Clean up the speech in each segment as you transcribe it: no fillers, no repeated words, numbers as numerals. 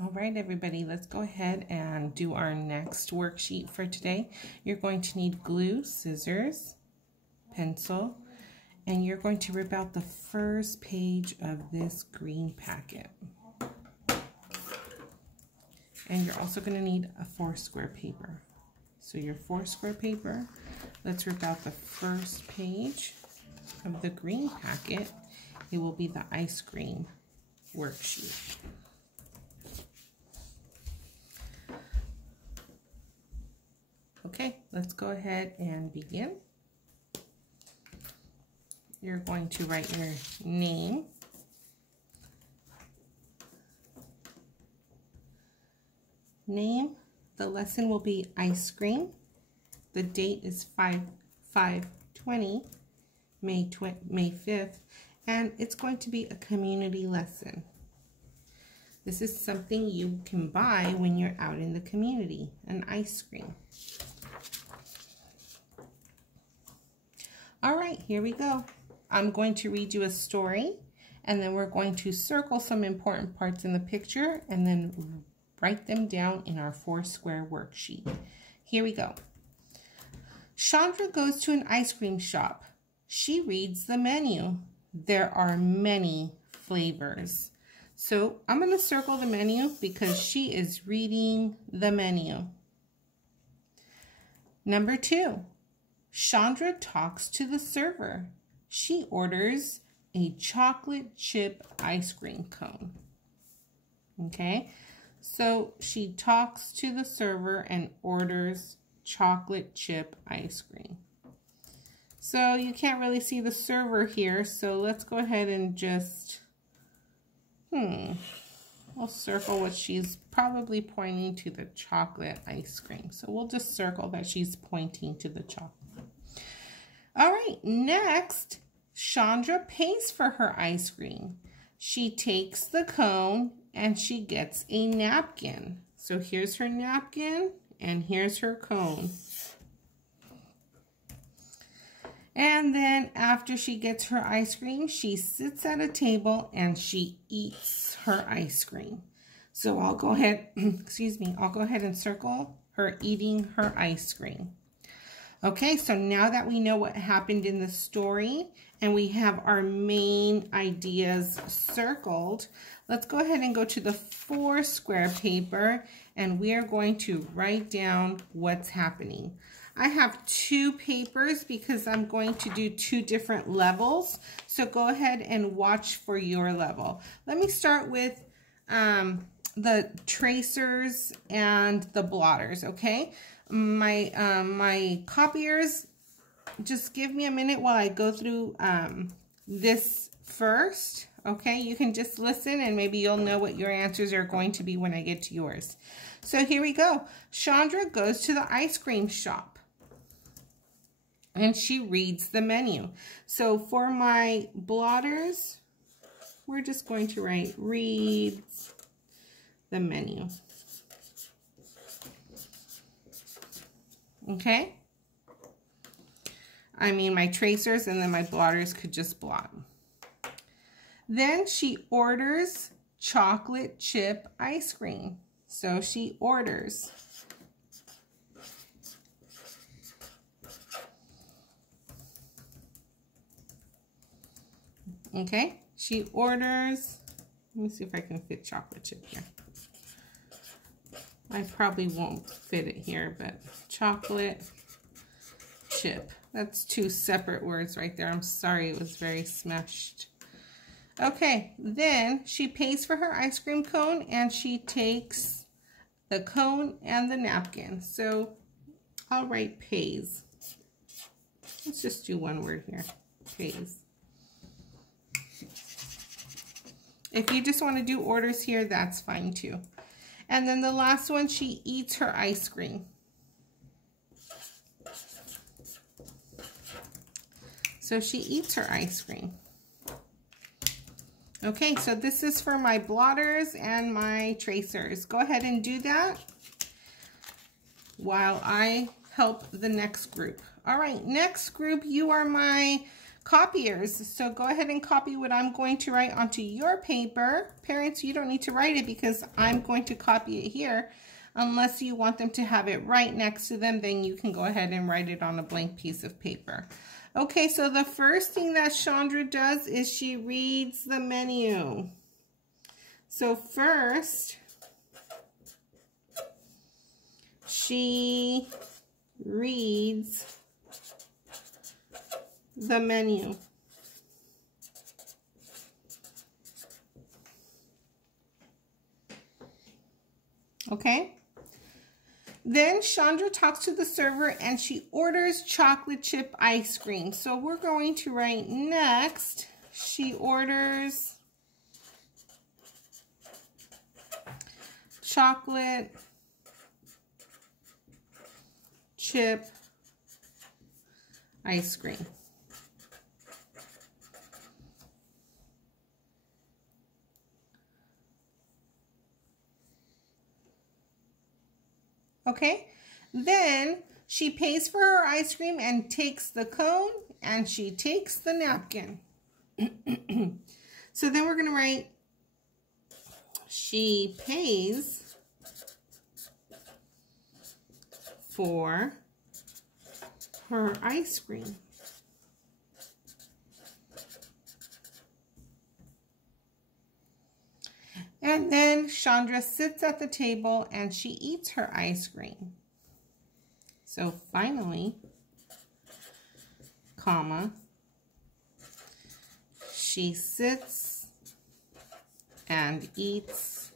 All right, everybody, let's go ahead and do our next worksheet for today. You're going to need glue, scissors, pencil, and you're going to rip out the first page of this green packet. And you're also going to need a 4 square paper. So your 4 square paper, let's rip out the first page of the green packet. It will be the ice cream worksheet. Okay, let's go ahead and begin. You're going to write your name, the lesson will be ice cream. The date is 5/5/20, May 5th, and it's going to be a community lesson. This is something you can buy when you're out in the community, an ice cream. All right, here we go. I'm going to read you a story, and then we're going to circle some important parts in the picture and then write them down in our 4 square worksheet. Here we go. Chandra goes to an ice cream shop. She reads the menu. There are many flavors. So I'm going to circle the menu because she is reading the menu. Number 2. Chandra talks to the server. She orders a chocolate chip ice cream cone. Okay, so she talks to the server and orders chocolate chip ice cream. So you can't really see the server here, so let's go ahead and just, we'll circle what she's probably pointing to, the chocolate ice cream. So we'll just circle that she's pointing to the chocolate. All right, next, Chandra pays for her ice cream. She takes the cone and she gets a napkin. So here's her napkin and here's her cone. And then after she gets her ice cream, she sits at a table and she eats her ice cream. So I'll go ahead, I'll go ahead and circle her eating her ice cream. Okay, so now that we know what happened in the story and we have our main ideas circled, let's go ahead and go to the 4 square paper and we are going to write down what's happening. I have 2 papers because I'm going to do 2 different levels. So go ahead and watch for your level. Let me start with the tracers and the blotters, okay? My copiers, just give me a minute while I go through this first, okay? You can just listen and maybe you'll know what your answers are going to be when I get to yours. So here we go. Chandra goes to the ice cream shop and she reads the menu. So for my blotters, we're just going to write reads the menu. Okay? I mean my tracers and then my blotters could just blot. Then she orders chocolate chip ice cream. So she orders. Okay? She orders. Let me see if I can fit chocolate chip here. I probably won't fit it here, but chocolate chip. That's 2 separate words right there. I'm sorry, it was very smashed. Okay, then she pays for her ice cream cone and she takes the cone and the napkin. So I'll write pays. Let's just do 1 word here, pays. If you just want to do orders here, that's fine too. And then the last one, she eats her ice cream. So she eats her ice cream. Okay, so this is for my blotters and my tracers. Go ahead and do that while I help the next group. All right, next group, you are my copiers. So go ahead and copy what I'm going to write onto your paper. Parents, you don't need to write it because I'm going to copy it here. Unless you want them to have it right next to them, then you can go ahead and write it on a blank piece of paper. Okay, so the first thing that Chandra does is she reads the menu. So first, she reads the menu. Okay? Then Chandra talks to the server and she orders chocolate chip ice cream. So we're going to write next, she orders chocolate chip ice cream. Okay, then she pays for her ice cream and takes the cone and she takes the napkin. So then we're going to write, she pays for her ice cream. And then Chandra sits at the table and she eats her ice cream. So finally, comma, she sits and eats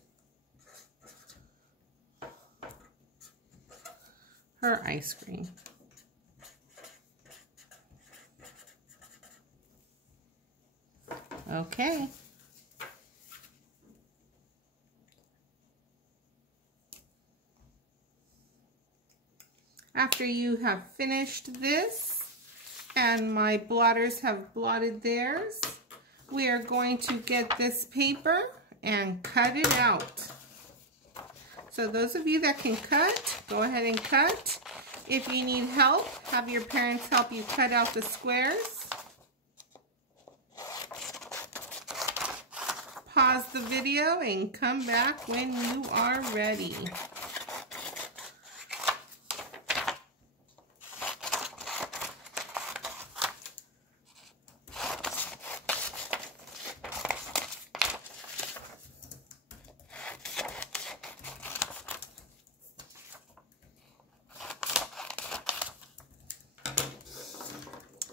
her ice cream. Okay. After you have finished this, and my blotters have blotted theirs, we are going to get this paper and cut it out. So those of you that can cut, go ahead and cut. If you need help, have your parents help you cut out the squares. Pause the video and come back when you are ready.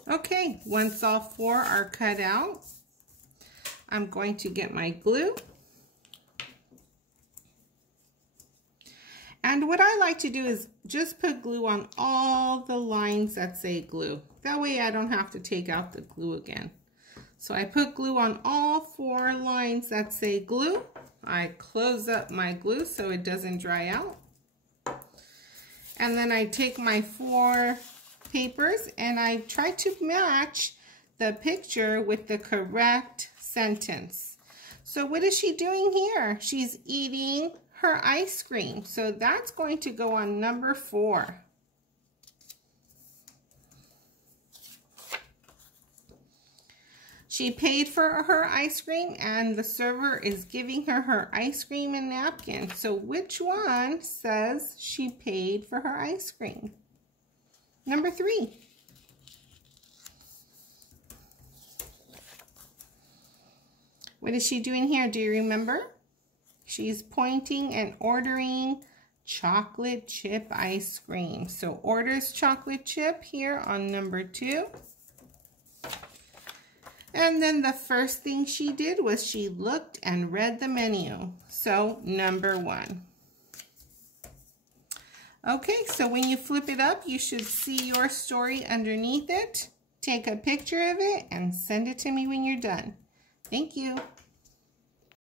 Okay, once all four are cut out, I'm going to get my glue. And what I like to do is just put glue on all the lines that say glue. That way I don't have to take out the glue again. So I put glue on all four lines that say glue. I close up my glue so it doesn't dry out. And then I take my four papers and I try to match the picture with the correct sentence. So what is she doing here? She's eating her ice cream. So that's going to go on number 4. She paid for her ice cream and the server is giving her her ice cream and napkin. So which one says she paid for her ice cream? Number 3. What is she doing here? Do you remember? She's pointing and ordering chocolate chip ice cream. So orders chocolate chip here on number 2. And then the first thing she did was she looked and read the menu. So number 1. Okay, so when you flip it up, you should see your story underneath it. Take a picture of it and send it to me when you're done. Thank you.